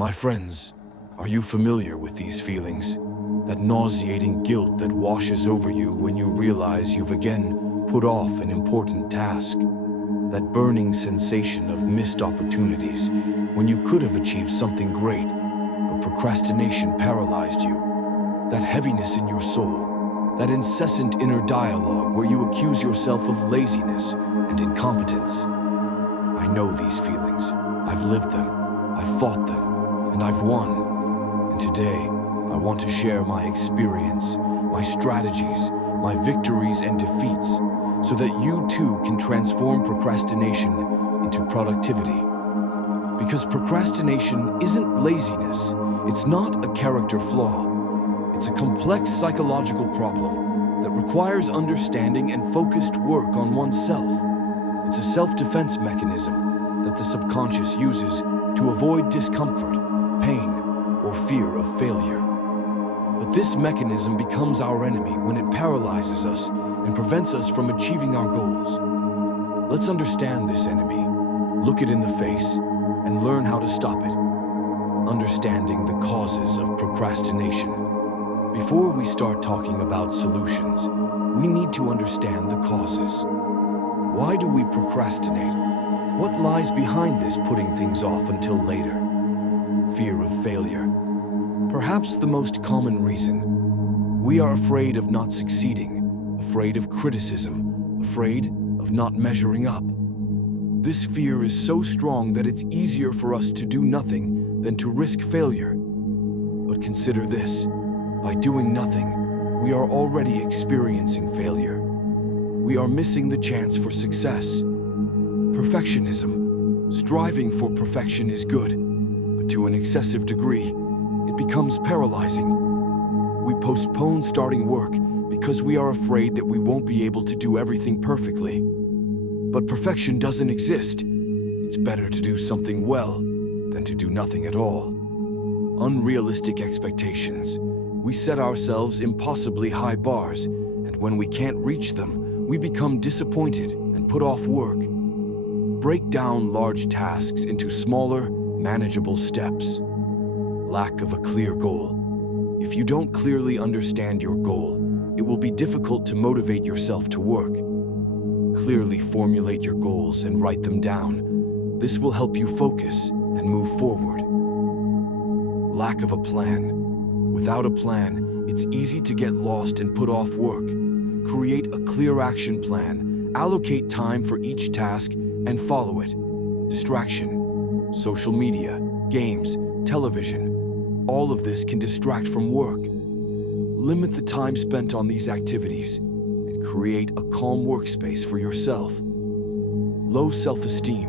My friends, are you familiar with these feelings? That nauseating guilt that washes over you when you realize you've again put off an important task. That burning sensation of missed opportunities when you could have achieved something great, but procrastination paralyzed you. That heaviness in your soul, that incessant inner dialogue where you accuse yourself of laziness and incompetence. I know these feelings. I've lived them, I've fought them, and I've won. And today, I want to share my experience, my strategies, my victories and defeats, so that you too can transform procrastination into productivity. Because procrastination isn't laziness, it's not a character flaw. It's a complex psychological problem that requires understanding and focused work on oneself. It's a self-defense mechanism that the subconscious uses to avoid discomfort, pain, or fear of failure. But this mechanism becomes our enemy when it paralyzes us and prevents us from achieving our goals. Let's understand this enemy, look it in the face, and learn how to stop it. Understanding the causes of procrastination. Before we start talking about solutions, we need to understand the causes. Why do we procrastinate? What lies behind this putting things off until later? Fear of failure. Perhaps the most common reason. We are afraid of not succeeding, afraid of criticism, afraid of not measuring up. This fear is so strong that it's easier for us to do nothing than to risk failure. But consider this, by doing nothing, we are already experiencing failure. We are missing the chance for success. Perfectionism. Striving for perfection is good, but to an excessive degree, it becomes paralyzing. We postpone starting work because we are afraid that we won't be able to do everything perfectly. But perfection doesn't exist. It's better to do something well than to do nothing at all. Unrealistic expectations. We set ourselves impossibly high bars, and when we can't reach them, we become disappointed and put off work. Break down large tasks into smaller, manageable steps. Lack of a clear goal. If you don't clearly understand your goal, it will be difficult to motivate yourself to work. Clearly formulate your goals and write them down. This will help you focus and move forward. Lack of a plan. Without a plan, it's easy to get lost and put off work. Create a clear action plan, allocate time for each task, and follow it. Distraction. Social media, games, television. All of this can distract from work. Limit the time spent on these activities and create a calm workspace for yourself. Low self-esteem.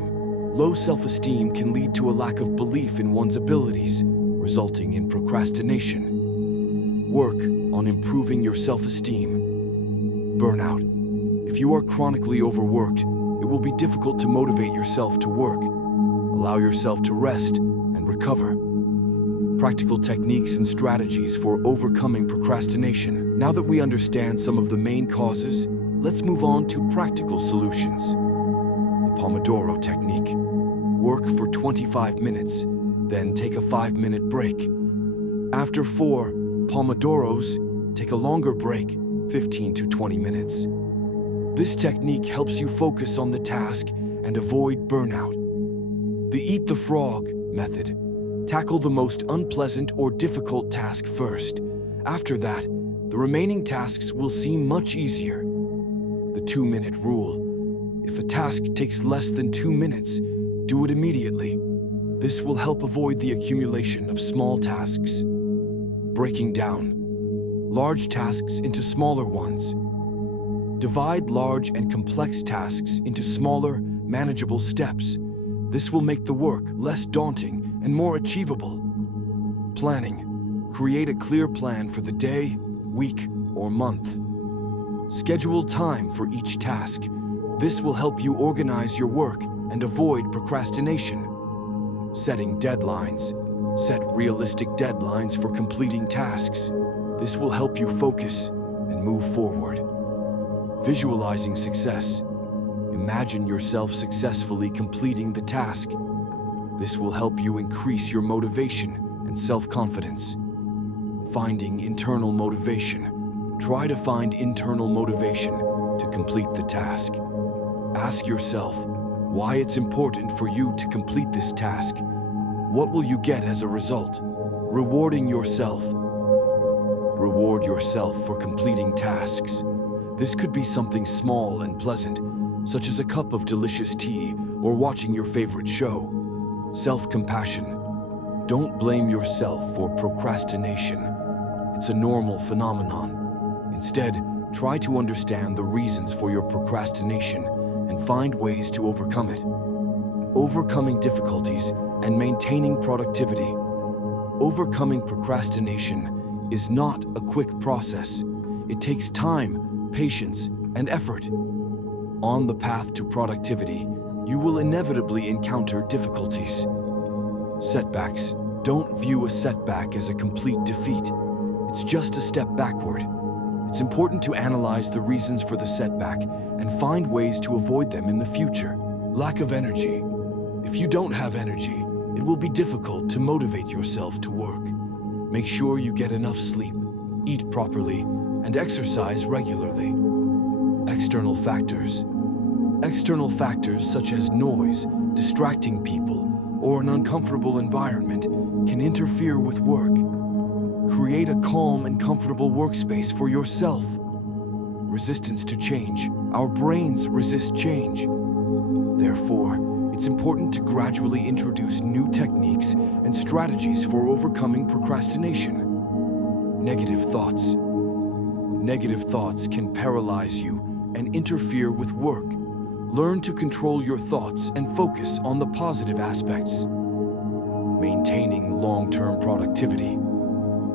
Low self-esteem can lead to a lack of belief in one's abilities, resulting in procrastination. Work on improving your self-esteem. Burnout. If you are chronically overworked, it will be difficult to motivate yourself to work. Allow yourself to rest and recover. Practical techniques and strategies for overcoming procrastination. Now that we understand some of the main causes, let's move on to practical solutions. The Pomodoro technique. Work for 25 minutes, then take a 5-minute break. After 4 Pomodoros, take a longer break, 15 to 20 minutes. This technique helps you focus on the task and avoid burnout. The Eat the Frog method. Tackle the most unpleasant or difficult task first. After that, the remaining tasks will seem much easier. The 2-minute rule. If a task takes less than 2 minutes, do it immediately. This will help avoid the accumulation of small tasks. Breaking down large tasks into smaller ones. Divide large and complex tasks into smaller, manageable steps. This will make the work less daunting and more achievable. Planning. Create a clear plan for the day, week, or month. Schedule time for each task. This will help you organize your work and avoid procrastination. Setting deadlines. Set realistic deadlines for completing tasks. This will help you focus and move forward. Visualizing success. Imagine yourself successfully completing the task. This will help you increase your motivation and self-confidence. Finding internal motivation. Try to find internal motivation to complete the task. Ask yourself why it's important for you to complete this task. What will you get as a result? Rewarding yourself. Reward yourself for completing tasks. This could be something small and pleasant, such as a cup of delicious tea or watching your favorite show. Self-compassion. Don't blame yourself for procrastination. It's a normal phenomenon. Instead, try to understand the reasons for your procrastination and find ways to overcome it. Overcoming difficulties and maintaining productivity. Overcoming procrastination is not a quick process. It takes time, patience, and effort. On the path to productivity, you will inevitably encounter difficulties. Setbacks. Don't view a setback as a complete defeat. It's just a step backward. It's important to analyze the reasons for the setback and find ways to avoid them in the future. Lack of energy. If you don't have energy, it will be difficult to motivate yourself to work. Make sure you get enough sleep, eat properly, and exercise regularly. External factors. External factors such as noise, distracting people, or an uncomfortable environment can interfere with work. Create a calm and comfortable workspace for yourself. Resistance to change. Our brains resist change. Therefore, it's important to gradually introduce new techniques and strategies for overcoming procrastination. Negative thoughts. Negative thoughts can paralyze you and interfere with work. Learn to control your thoughts and focus on the positive aspects. Maintaining long-term productivity.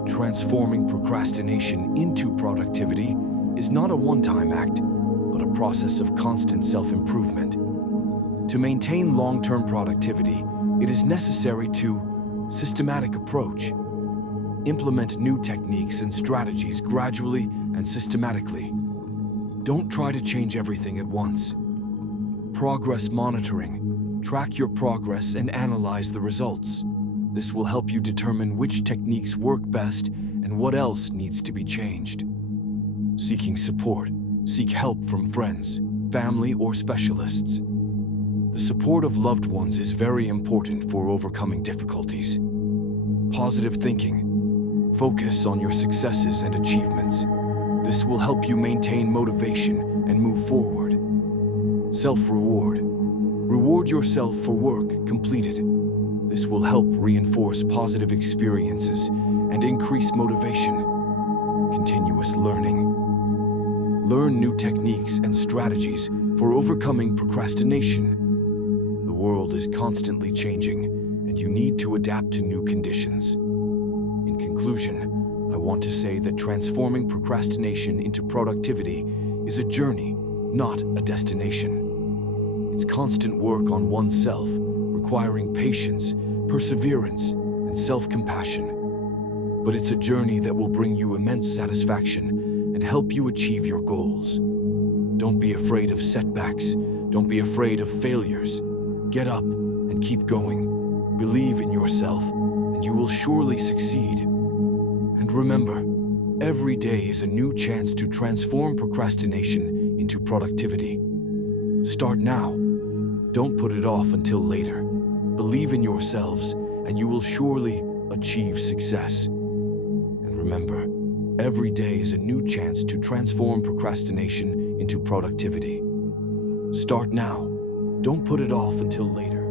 Transforming procrastination into productivity is not a one-time act, but a process of constant self-improvement. To maintain long-term productivity, it is necessary to systematic approach. Implement new techniques and strategies gradually and systematically. Don't try to change everything at once. Progress monitoring. Track your progress and analyze the results. This will help you determine which techniques work best and what else needs to be changed. Seeking support. Seek help from friends, family, or specialists. The support of loved ones is very important for overcoming difficulties. Positive thinking. Focus on your successes and achievements. This will help you maintain motivation and move forward. Self-reward. Reward yourself for work completed. This will help reinforce positive experiences and increase motivation. Continuous learning. Learn new techniques and strategies for overcoming procrastination. The world is constantly changing, and you need to adapt to new conditions. In conclusion, I want to say that transforming procrastination into productivity is a journey, not a destination. It's constant work on oneself, requiring patience, perseverance, and self-compassion. But it's a journey that will bring you immense satisfaction and help you achieve your goals. Don't be afraid of setbacks. Don't be afraid of failures. Get up and keep going. Believe in yourself, and you will surely succeed. And remember, every day is a new chance to transform procrastination into productivity. Start now. Don't put it off until later. Believe in yourselves, and you will surely achieve success. And remember, every day is a new chance to transform procrastination into productivity. Start now. Don't put it off until later.